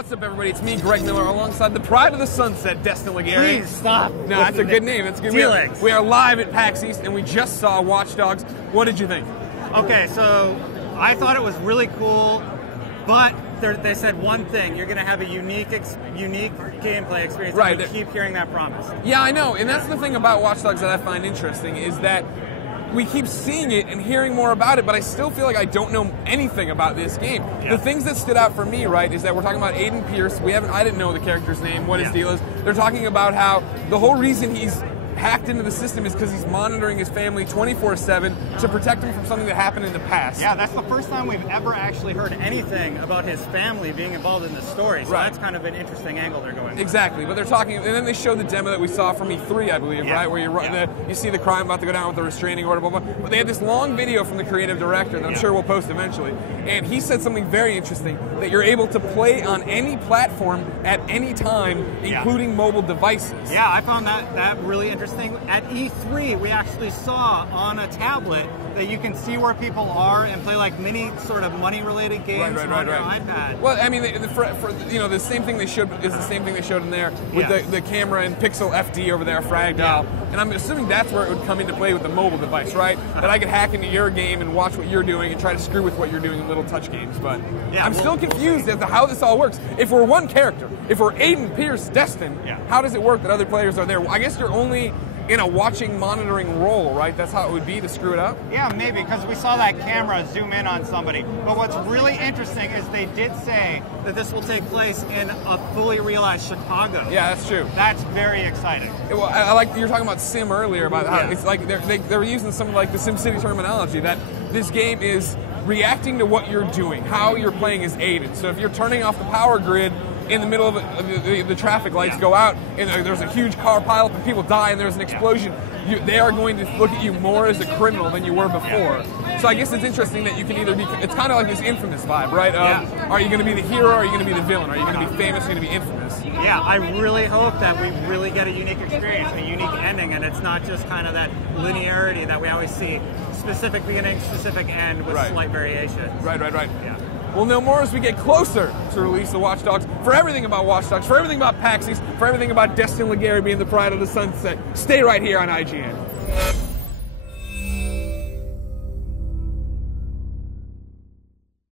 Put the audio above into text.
What's up, everybody? It's me, Greg Miller, alongside the pride of the sunset, Destin. Please stop. No, that's a good name. That's good. We are live at PAX East, and we just saw Watch Dogs. What did you think? Okay, so I thought it was really cool, but they said one thing: you're going to have a unique gameplay experience. Right. And we keep hearing that promise. Yeah, I know, and that's the thing about Watch Dogs that I find interesting is that we keep seeing it and hearing more about it, but I still feel like I don't know anything about this game. Yeah. The things that stood out for me, right, is that we're talking about Aiden Pearce. I didn't know the character's name, what his deal is. They're talking about how the whole reason he's hacked into the system is because he's monitoring his family 24/7 to protect him from something that happened in the past. Yeah, that's the first time we've ever actually heard anything about his family being involved in the story, so that's kind of an interesting angle they're going with. Exactly, but they're talking, and then they showed the demo that we saw from E3, I believe, right, where you see the crime about to go down with the restraining order, blah, blah, blah. But they had this long video from the creative director that I'm sure we'll post eventually, and he said something very interesting, that you're able to play on any platform at any time, including mobile devices. Yeah, I found that really interesting. At E3, we actually saw on a tablet that you can see where people are and play like mini sort of money-related games on your iPad. Well, I mean, the same thing they showed is the same thing they showed in there with the camera and Pixel FD over there, Fragile. And I'm assuming that's where it would come into play with the mobile device, right? That I could hack into your game and watch what you're doing and try to screw with what you're doing in little touch games. But I'm still confused as to how this all works. If we're one character, if we're Aiden Pearce, Destin, how does it work that other players are there? I guess you're only in a watching, monitoring role, right? That's how it would be to screw it up? Yeah, maybe, because we saw that camera zoom in on somebody. But what's really interesting is they did say that this will take place in a fully realized Chicago. Yeah, that's true. That's very exciting. Well, I like you were talking about Sim earlier, about how it's like they're using some like the SimCity terminology, that this game is reacting to what you're doing, how you're playing as Aiden. So if you're turning off the power grid in the middle of the traffic lights go out, and there's a huge car pileup and people die and there's an explosion, they are going to look at you more as a criminal than you were before. So I guess it's interesting that you can either be, it's kind of like this Infamous vibe, right? Are you going to be the hero or are you going to be the villain? Are you going to be famous or are you going to be infamous? Yeah, I really hope that we really get a unique experience, a unique ending, and it's not just kind of that linearity that we always see, specific beginning, specific end with slight variations. Right. Yeah. We'll know more as we get closer to release the Watch Dogs. For everything about Watch Dogs, for everything about PAX East, for everything about Destin Legary being the pride of the sunset, stay right here on IGN.